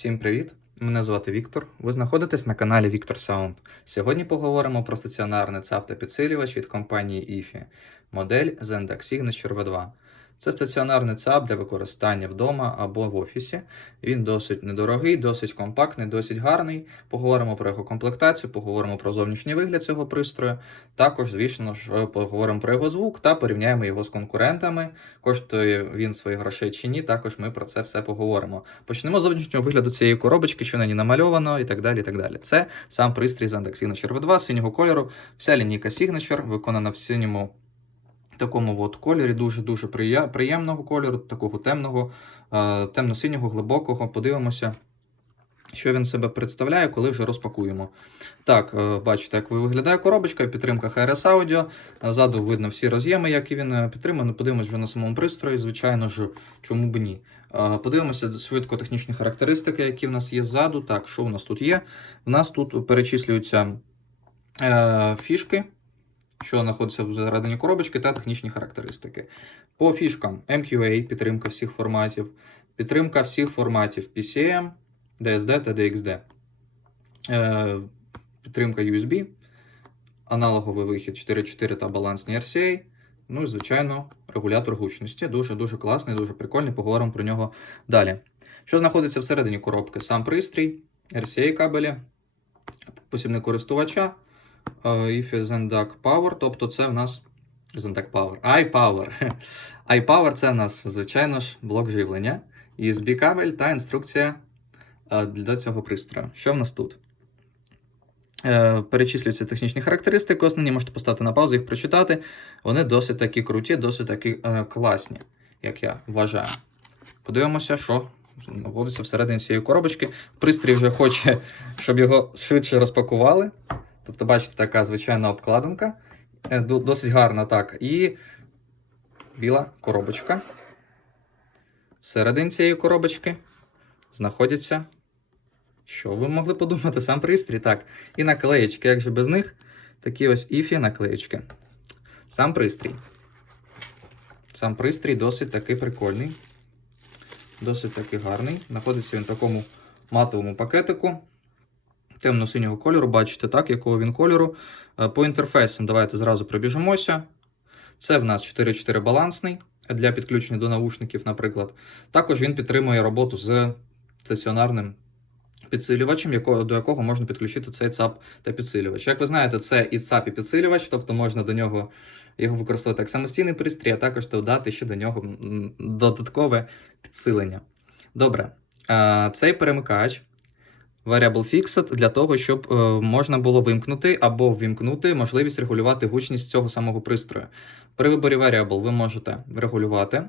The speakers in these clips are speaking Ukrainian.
Всім привіт! Мене звати Віктор. Ви знаходитесь на каналі Віктор Саунд. Сьогодні поговоримо про стаціонарний ЦАП та підсилювач від компанії IFI, модель Zendex Signature V2. Це стаціонарний ЦАП для використання вдома або в офісі. Він досить недорогий, досить компактний, досить гарний. Поговоримо про його комплектацію, поговоримо про зовнішній вигляд цього пристрою. Також, звісно ж, поговоримо про його звук та порівняємо його з конкурентами. Коштує він своїх грошей чи ні. Також ми про це все поговоримо. Почнемо з зовнішнього вигляду цієї коробочки, що на ній намальовано, і так далі. і так далі. Це сам пристрій Zendex Signature V2 синього кольору. Вся лінійка Signature виконана в синьому такому от кольорі, дуже-дуже приємного кольору, такого темного, е, темно-синього, глибокого. Подивимося, що він себе представляє, коли вже розпакуємо. Так, е, бачите, як виглядає коробочка, підтримка HRS Audio. Ззаду видно всі роз'єми, які він е, підтримує. Ну, Подивимось вже на самому пристрої, звичайно ж, чому б ні. Подивимося швидко технічні характеристики, які в нас є ззаду. Так, що у нас тут є? У нас тут перечислюються фішки, що знаходиться всередині коробочки, та технічні характеристики. По фішкам MQA, підтримка всіх форматів, підтримка всіх форматів PCM, DSD та DXD. Е, підтримка USB, аналоговий вихід 4.4 та балансний RCA. Ну і, звичайно, регулятор гучності. Дуже-дуже класний, дуже прикольний. Поговоримо про нього далі. Що знаходиться всередині коробки? Сам пристрій, RCA кабелі, посібник користувача, е, IFI Zendac Power, тобто це в нас Zendac Power, iPower. iPower це в нас, звичайно ж, блок живлення, USB кабель та інструкція е, для цього пристрою. Що в нас тут? Е, Перечислюються технічні характеристики, основні можете поставити на паузу, їх прочитати. Вони досить такі круті, досить такі класні, як я вважаю. Подивимося, що знаходиться всередині цієї коробочки. Пристрій вже хоче, щоб його швидше розпакували. Тобто, бачите, така звичайна обкладинка. Е, Досить гарна, так. І біла коробочка. Всередині цієї коробочки знаходяться. Що ви могли подумати? Сам пристрій, так. І наклеєчки, як же без них? Такі ось іфі наклеєчки. Сам пристрій. Сам пристрій досить таки прикольний. Досить таки гарний. Знаходиться він в такому матовому пакетику. Темно-синього кольору, бачите, так, якого він кольору. Е, По інтерфейсам давайте зразу пробіжимося. Це в нас 4.4 балансний для підключення до наушників, наприклад. Також він підтримує роботу з стаціонарним підсилювачем, до якого можна підключити цей ЦАП та підсилювач. Як ви знаєте, це і ЦАП, і підсилювач, тобто можна до нього його використовувати як самостійний пристрій, а також додати ще до нього додаткове підсилення. Добре, Е, цей перемикач Variable Fixed для того, щоб е, можна було вимкнути або ввімкнути можливість регулювати гучність цього самого пристрою. При виборі Variable ви можете регулювати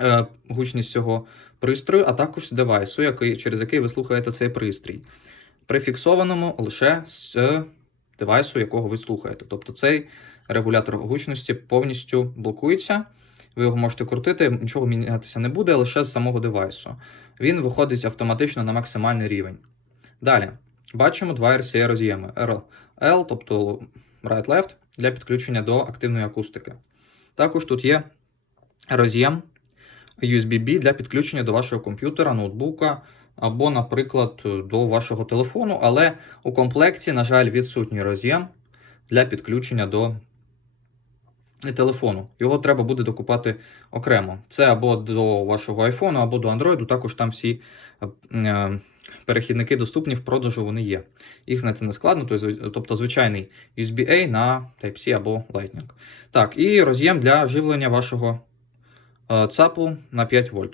е, гучність цього пристрою, а також девайсу, який, через який ви слухаєте цей пристрій. При фіксованому лише з девайсу, якого ви слухаєте. Тобто цей регулятор гучності повністю блокується. Ви його можете крутити, нічого мінятися не буде, лише з самого девайсу. Він виходить автоматично на максимальний рівень. Далі бачимо два RCA роз'єми RL, тобто right-left, для підключення до активної акустики. Також тут є роз'єм USB-B для підключення до вашого комп'ютера, ноутбука або, наприклад, до вашого телефону, але у комплекті, на жаль, відсутній роз'єм для підключення до телефону. Його треба буде докупати окремо. Це або до вашого iPhone, або до Android, також там всі е, перехідники доступні в продажу, вони є. Їх знайти не складно, тобто звичайний USB-A на Type-C або Lightning. Так, і роз'єм для живлення вашого е, ЦАПу на 5 вольт.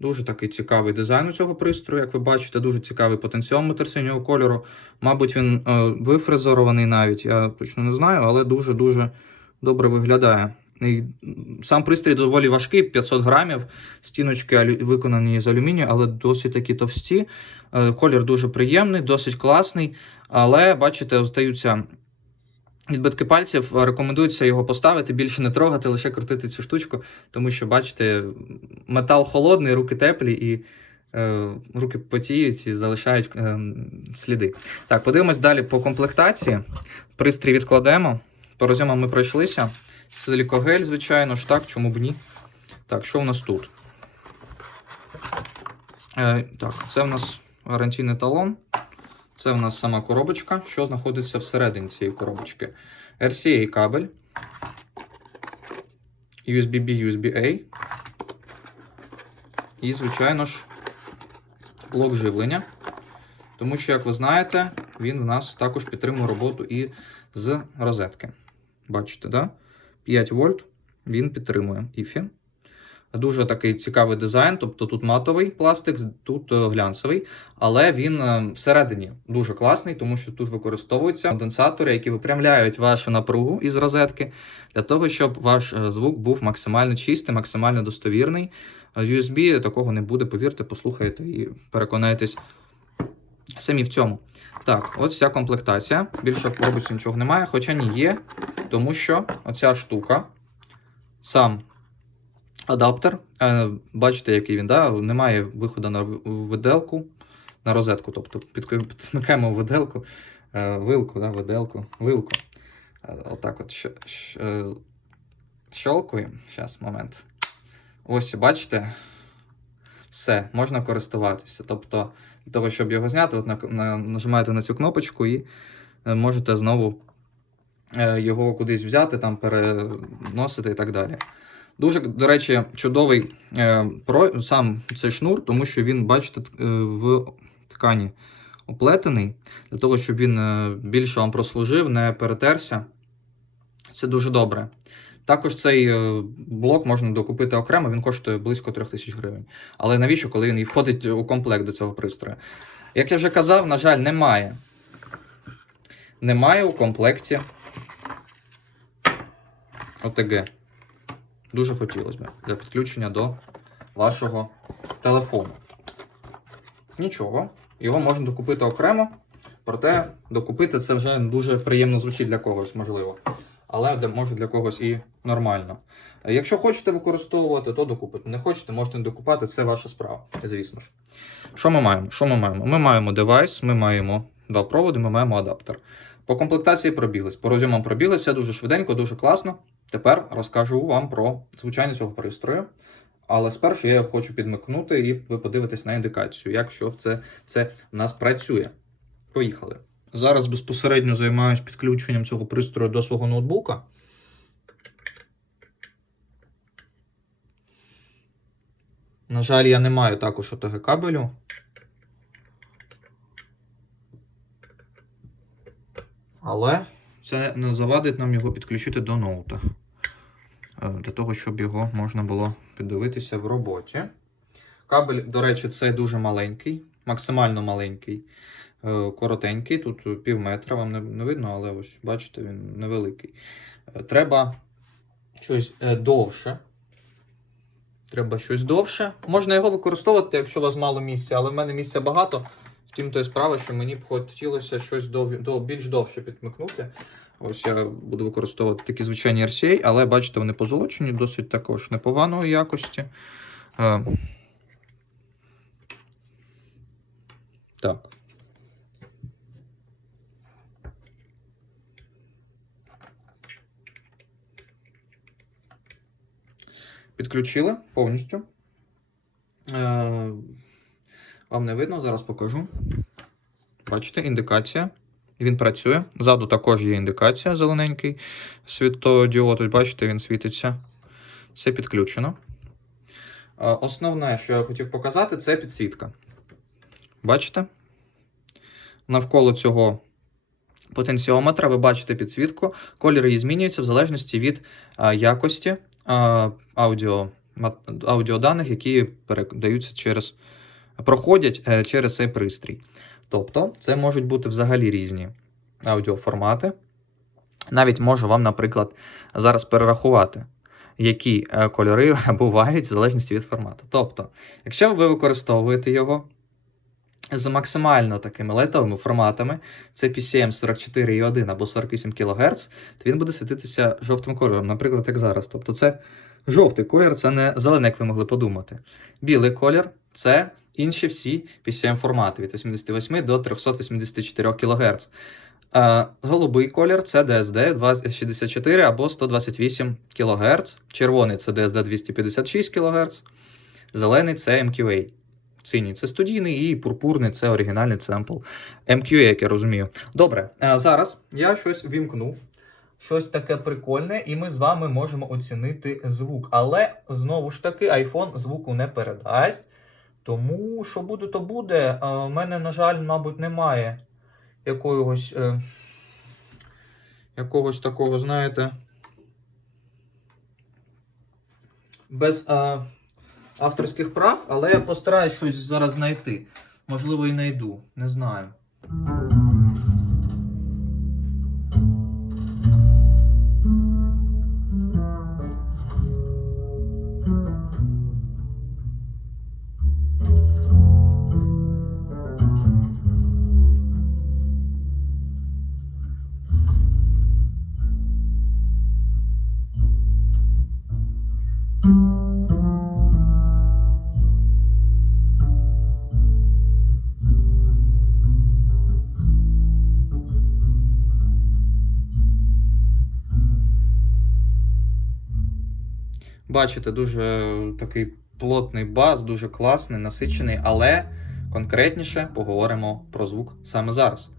Дуже такий цікавий дизайн у цього пристрою, як ви бачите, дуже цікавий потенціометр синього кольору. Мабуть, він е, вифрезерований навіть, я точно не знаю, але дуже-дуже добре виглядає. І сам пристрій доволі важкий, 500 грамів. Стіночки виконані з алюмінію, але досить такі товсті. Е, Колір дуже приємний, досить класний. Але, бачите, остаються відбитки пальців. Рекомендується його поставити, більше не трогати, лише крутити цю штучку, тому що, бачите, метал холодний, руки теплі і е, руки потіють і залишають е, сліди. Так, подивимось далі по комплектації. Пристрій відкладемо. По розйомам ми пройшлися. Силікогель, звичайно ж, так, чому б ні. Так, що в нас тут? Е, так, це в нас гарантійний талон. Це в нас сама коробочка, що знаходиться всередині цієї коробочки. RCA кабель, USB-B, USB-A. І, звичайно ж, блок живлення. Тому що, як ви знаєте, він в нас також підтримує роботу і з розетки. Бачите, да? 5 вольт він підтримує IFI. Дуже такий цікавий дизайн, тобто тут матовий пластик, тут е, глянцевий, але він е, всередині дуже класний, тому що тут використовуються конденсатори, які випрямляють вашу напругу із розетки, для того, щоб ваш е, звук був максимально чистий, максимально достовірний. З USB такого не буде, повірте, послухайте і переконайтесь самі в цьому. Так, ось вся комплектація. Більше в коробочці нічого немає, хоча ні є, тому що оця штука, сам адаптер, е, бачите, який він, да? немає виходу на виделку, на розетку. Тобто підмикаємо виделку, е, вилку, да? виделку, вилку. Е, Отак от щолкуємо. Зараз, момент. Ось, бачите, все, можна користуватися. Тобто, для того, щоб його зняти, от на, на, нажимаєте на цю кнопочку і е, можете знову е, його кудись взяти, там переносити і так далі. Дуже, до речі, чудовий е, про, сам цей шнур, тому що він, бачите, в ткані оплетений, для того, щоб він більше вам прослужив, не перетерся. Це дуже добре. Також цей е, блок можна докупити окремо, він коштує близько 3000 гривень. Але навіщо, коли він і входить у комплект до цього пристрою? Як я вже казав, на жаль, немає. Немає у комплекті ОТГ. Дуже хотілося б для підключення до вашого телефону. Нічого, його можна докупити окремо, проте докупити це вже дуже приємно звучить для когось, можливо. Але де- може для когось і нормально. Е, Якщо хочете використовувати, то докупите. Не хочете, можете не докупати, це ваша справа, звісно ж. Що ми маємо? Що ми маємо? Ми маємо девайс, ми маємо два проводи, ми маємо адаптер. По комплектації пробіглись. По розйомам пробіглись, все дуже швиденько, дуже класно. Тепер розкажу вам про звучання цього пристрою. Але спершу я його хочу підмикнути і ви подивитесь на індикацію, як що це, це в нас працює. Поїхали. Зараз безпосередньо займаюся підключенням цього пристрою до свого ноутбука. На жаль, я не маю також ОТГ кабелю. Але це не завадить нам його підключити до ноута. Е, Для того, щоб його можна було піддивитися в роботі. Кабель, до речі, цей дуже маленький, максимально маленький, коротенький. Тут пів метра, вам не, видно, але ось бачите, він невеликий. Е, Треба щось е, довше. Треба щось довше. Можна його використовувати, якщо у вас мало місця, але в мене місця багато. Втім, то є справа, що мені б хотілося щось дов... до... більш довше підмикнути. Ось я буду використовувати такі звичайні RCA, але бачите, вони позолочені, досить також непоганої якості. Е, Так. Підключили повністю. Е, Вам не видно, зараз покажу. Бачите, індикація. Він працює. Ззаду також є індикація зелененький світодіод. Ось бачите, він світиться. Все підключено. Е, Основне, що я хотів показати, це підсвітка. Бачите? Навколо цього потенціометра ви бачите підсвітку. Колір її змінюється в залежності від якості а, аудіо, аудіоданих, які передаються через, проходять е, через цей пристрій. Тобто, це можуть бути взагалі різні аудіоформати. Навіть можу вам, наприклад, зараз перерахувати, які е, кольори бувають в залежності від формату. Тобто, якщо ви використовуєте його з максимально такими лайтовими форматами, це PCM 44,1 або 48 кГц, то він буде світитися жовтим кольором, наприклад, як зараз. Тобто, це жовтий колір, це не зелений, як ви могли подумати. Білий колір це інші всі PCM формати від 88 до 384 кГц. Е, голубий колір це DSD 264 або 128 кГц. Червоний це DSD 256 кГц. Зелений це MQA Синій це студійний, і пурпурний це оригінальний семпл. MQA, як я розумію. Добре, е, зараз я щось вімкну. Щось таке прикольне, і ми з вами можемо оцінити звук. Але знову ж таки, iPhone звуку не передасть. Тому що буде, то буде. У мене, на жаль, мабуть, немає якогось, е, якогось такого, знаєте, без е, авторських прав, але я постараюсь щось зараз знайти. Можливо, і знайду. Не знаю. Бачите, дуже такий плотний бас, дуже класний, насичений, але конкретніше поговоримо про звук саме зараз.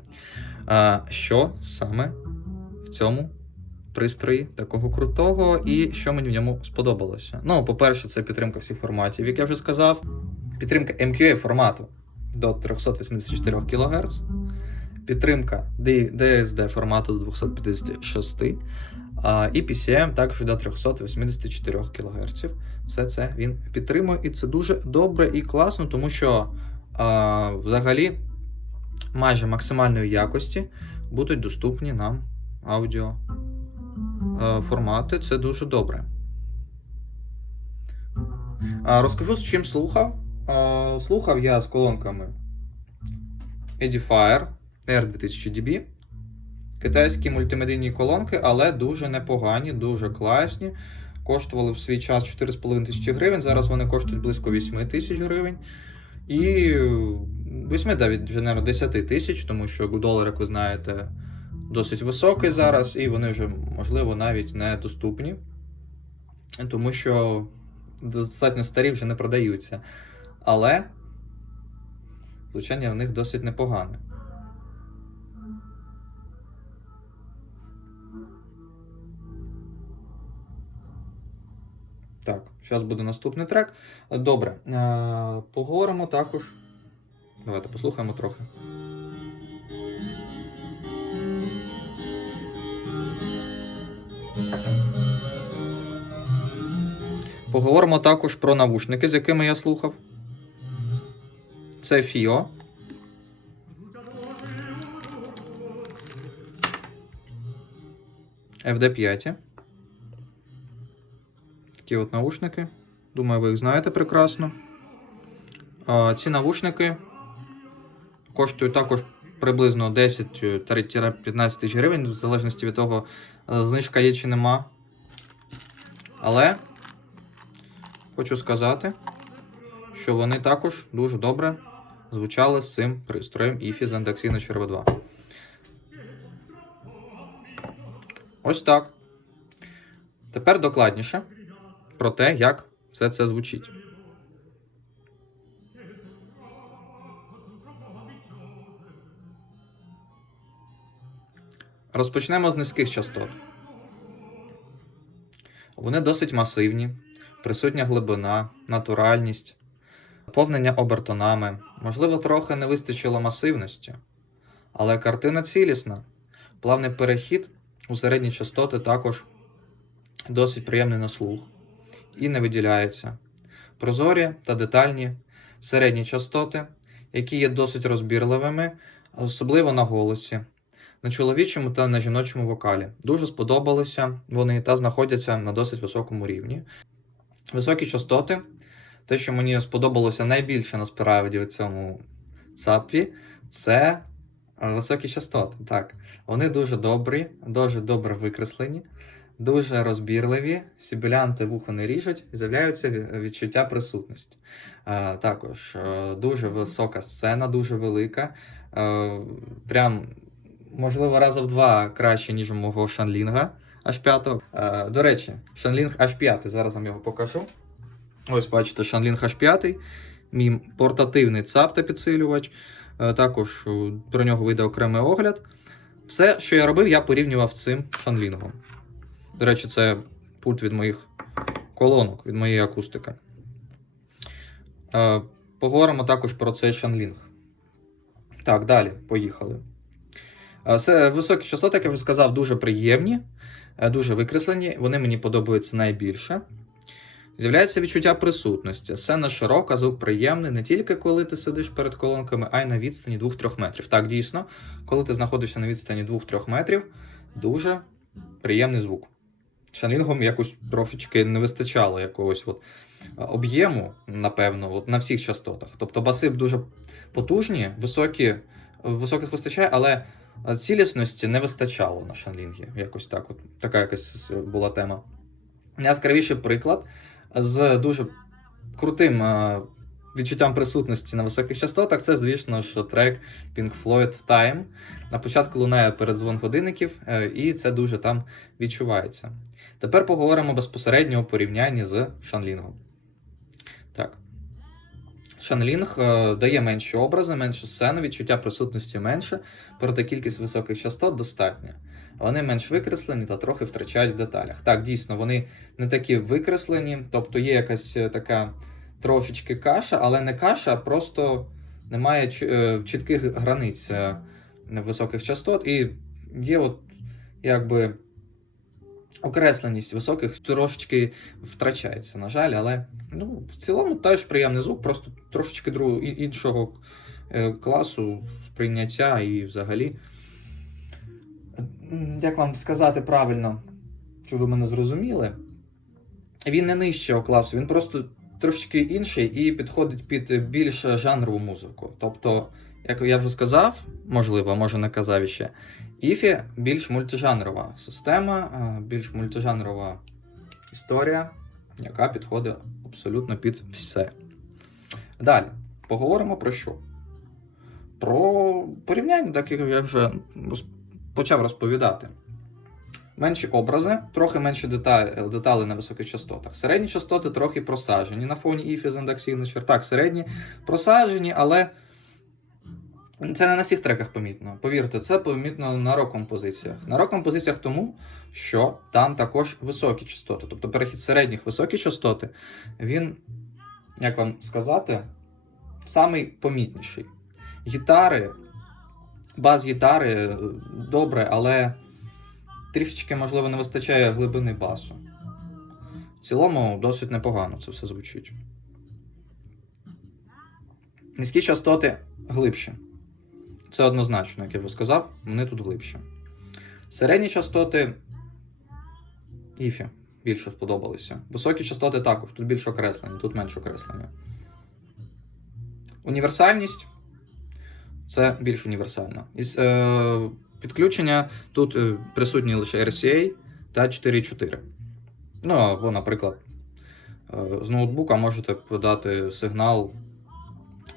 Що саме в цьому пристрої такого крутого і що мені в ньому сподобалося? Ну, по-перше, це підтримка всіх форматів, як я вже сказав. Підтримка MQA формату до 384 кГц, підтримка DSD формату до 256 а, і PCM також до 384 кГц. Все це він підтримує, і це дуже добре і класно, тому що а, взагалі майже максимальної якості будуть доступні нам аудіо а, формати. Це дуже добре. А, розкажу, з чим слухав. А, слухав я з колонками Edifier R2000DB. Китайські мультимедійні колонки, але дуже непогані, дуже класні. Коштували в свій час 4,5 тисячі гривень. Зараз вони коштують близько 8 тисяч гривень. І 8 навіть вже, мабуть, 10 тисяч, тому що долар, як ви знаєте, досить високий зараз, і вони вже, можливо, навіть не доступні, тому що достатньо старі вже не продаються. Але звучання в них досить непогане. Зараз буде наступний трек. Добре, е, поговоримо також. Давайте послухаємо трохи. Поговоримо також про навушники, з якими я слухав. Це FIO. FD5. Такі от наушники. Думаю, ви їх знаєте прекрасно. А, ці навушники коштують також приблизно 10-15 тисяч гривень, в залежності від того, е, знижка є чи нема. Але хочу сказати, що вони також дуже добре звучали з цим пристроєм IFI з Index Signature V2. Ось так. Тепер докладніше про те, як все це звучить. Розпочнемо з низьких частот. Вони досить масивні, присутня глибина, натуральність, наповнення обертонами. Можливо, трохи не вистачило масивності, але картина цілісна. Плавний перехід у середні частоти також досить приємний на слух і не виділяється. Прозорі та детальні середні частоти, які є досить розбірливими, особливо на голосі, на чоловічому та на жіночому вокалі. Дуже сподобалися вони та знаходяться на досить високому рівні. Високі частоти, те, що мені сподобалося найбільше насправді в цьому цапі, це високі частоти. Так, вони дуже добрі, дуже добре викреслені дуже розбірливі, сібілянти вухо не ріжуть, і з'являються відчуття присутності. Е, також е, дуже висока сцена, дуже велика. Е, прям, можливо, раза в два краще, ніж у мого Шанлінга H5. Е, до речі, Шанлінг H5, зараз вам його покажу. Ось, бачите, Шанлінг H5. мій портативний ЦАП та підсилювач. Також про нього вийде окремий огляд. Все, що я робив, я порівнював з цим шанлінгом. До речі, це пульт від моїх колонок, від моєї акустики. Е, Поговоримо також про цей шанлінг. Так, далі, поїхали. Е, високі частоти, як я вже сказав, дуже приємні, е, дуже викреслені. Вони мені подобаються найбільше. З'являється відчуття присутності. Сцена широка, звук приємний не тільки коли ти сидиш перед колонками, а й на відстані 2-3 метрів. Так, дійсно, коли ти знаходишся на відстані 2-3 метрів, дуже приємний звук. Шанлінгом якось трошечки не вистачало якогось от е, об'єму, напевно, от на всіх частотах. Тобто баси дуже потужні, високі, високих вистачає, але е, цілісності не вистачало на шанлінгі. Якось так. От, така якась була тема. Найяскравіший приклад з дуже крутим е, відчуттям присутності на високих частотах, це, звісно, що трек Pink Floyd Time. На початку лунає передзвон годинників, е, і це дуже там відчувається. Тепер поговоримо безпосередньо у порівнянні з шанлінгом. Так. Шанлінг е, дає менші образи, менше сцени, відчуття присутності менше, проте кількість високих частот достатня. Вони менш викреслені та трохи втрачають в деталях. Так, дійсно, вони не такі викреслені, тобто є якась е, така трошечки каша, але не каша, просто немає е, чітких границь високих частот, і є от якби окресленість високих трошечки втрачається, на жаль, але ну, в цілому теж приємний звук, просто трошечки другого іншого е, класу сприйняття і взагалі. Як вам сказати правильно, щоб ви мене зрозуміли? Він не нижчого класу, він просто трошечки інший і підходить під більш жанрову музику. Тобто, як я вже сказав, можливо, може не казав іще, Іфі більш мультижанрова система, більш мультижанрова історія, яка підходить абсолютно під все. Далі, поговоримо про що? Про порівняння, так як я вже почав розповідати. Менші образи, трохи менші деталі, деталі на високих частотах. Середні частоти трохи просаджені на фоні IFI з Index Signature. Так, середні просаджені, але це не на всіх треках помітно. Повірте, це помітно на рок-композиціях. На рок-композиціях тому, що там також високі частоти. Тобто перехід середніх високі частоти, він, як вам сказати, самий помітніший. Гітари, бас-гітари е, добре, але трішечки, можливо, не вистачає глибини басу. В цілому досить непогано це все звучить. Низькі частоти глибші. Це однозначно, як я вже сказав, вони тут глибші. Середні частоти іфі більше сподобалися. Високі частоти також, тут більше окреслення, тут менше окреслення. Універсальність це більш універсально. Із, е, підключення тут е, присутні лише RCA та 4.4. Ну, або, наприклад, е, з ноутбука можете подати сигнал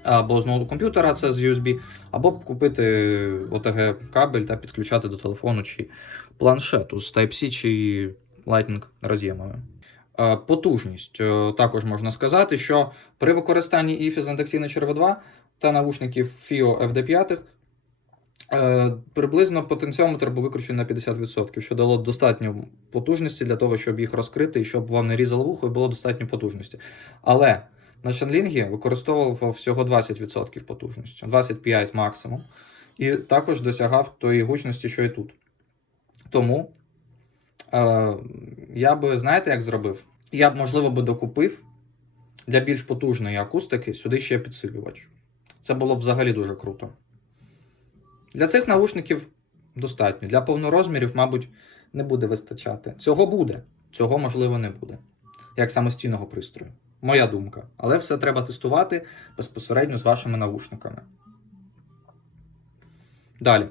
або з ноутбук комп'ютера, це з USB, або купити OTG кабель та підключати до телефону чи планшету з Type-C чи Lightning роз'ємами. Е, Потужність Е, також можна сказати, що при використанні IFI з індексійної черви 2 та навушників FIO FD5 е, приблизно потенціометр був викручений на 50%, що дало достатньо потужності для того, щоб їх розкрити і щоб вам не різало вухо і було достатньо потужності. Але на Шанлінгі використовував всього 20% потужності, 25 максимум, і також досягав тої гучності, що і тут. Тому е, я би, знаєте, як зробив? Я б, можливо, би докупив для більш потужної акустики сюди ще підсилювач. Це було б взагалі дуже круто. Для цих наушників достатньо. Для повнорозмірів, мабуть, не буде вистачати. Цього буде, цього, можливо, не буде. Як самостійного пристрою. Моя думка. Але все треба тестувати безпосередньо з вашими навушниками. Далі.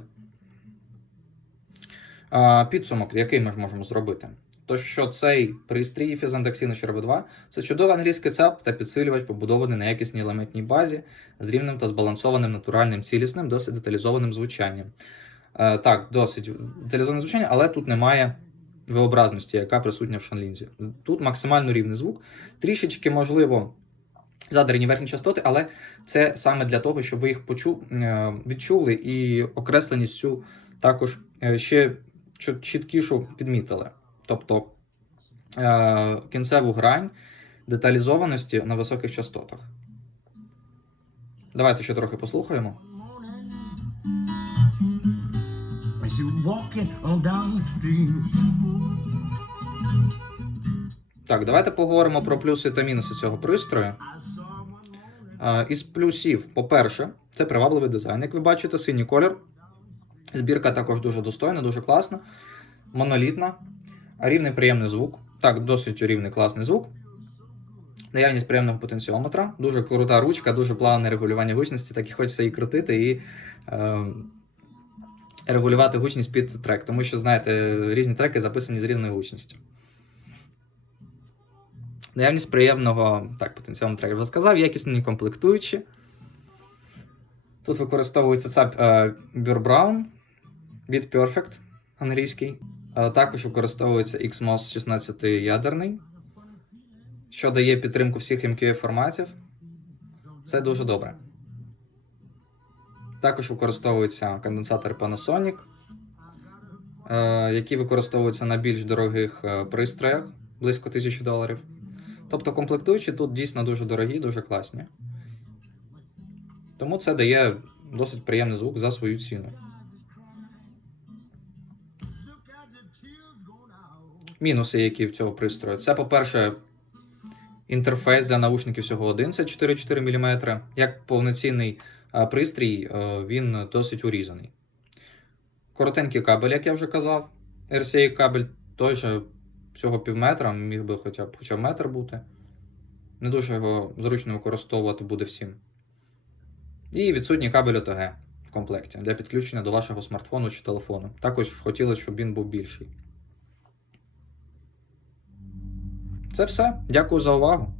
Підсумок, який ми ж можемо зробити? То, що цей пристрій Фізандексіна Черви 2 це чудовий англійський ЦАП та підсилювач, побудований на якісній елементній базі з рівним та збалансованим натуральним цілісним, досить деталізованим звучанням. Е, так, досить деталізоване звучання, але тут немає виобразності, яка присутня в шанлінзі. Тут максимально рівний звук. Трішечки, можливо, задані верхні частоти, але це саме для того, щоб ви їх почу... е, відчули і окресленість цю також е, ще чіткішу підмітили. Тобто е, кінцеву грань деталізованості на високих частотах. Давайте ще трохи послухаємо. As you walking on down the street, Так, давайте поговоримо про плюси та мінуси цього пристрою. Із плюсів, по-перше, це привабливий дизайн. Як ви бачите, синій колір. Збірка також дуже достойна, дуже класна, монолітна, рівний приємний звук. Так, досить рівний класний звук. Наявність приємного потенціометра, дуже крута ручка, дуже плавне регулювання гучності, так і хочеться її крутити і е, регулювати гучність під трек, тому що, знаєте, різні треки записані з різною гучністю. Наявність приємного так, потенціометра, я вже сказав, якісні комплектуючі. Тут використовується ЦАП е, Brown від Perfect англійський. Е, також використовується XMOS 16 ядерний, що дає підтримку всіх MQA форматів. Це дуже добре. Також використовуються конденсатори Panasonic, е, які використовуються на більш дорогих е, пристроях близько 1000 доларів. Тобто комплектуючі тут дійсно дуже дорогі, дуже класні. Тому це дає досить приємний звук за свою ціну. Мінуси, які в цього пристрою. Це, по-перше, інтерфейс для наушників всього один, це 4,4 мм. Як повноцінний пристрій, е, він досить урізаний. Коротенький кабель, як я вже казав. RCA кабель той же всього пів метра, міг би хоча б хоча б метр бути. Не дуже його зручно використовувати буде всім. І відсутній кабель OTG в комплекті для підключення до вашого смартфону чи телефону. Також хотілося, щоб він був більший. Це все. Дякую за увагу.